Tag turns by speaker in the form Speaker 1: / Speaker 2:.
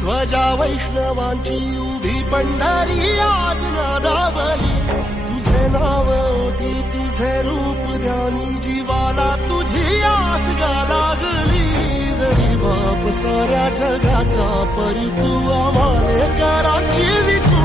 Speaker 1: ध्वजा वैष्णवांची उभी पंढरी आज नावली तुझे नाव ती तुझे रूप ध्यानी जीवाला तुझी आस गा लागली जरी बाप साऱ्या जगाचा परी तू आम्हाला कराची विकू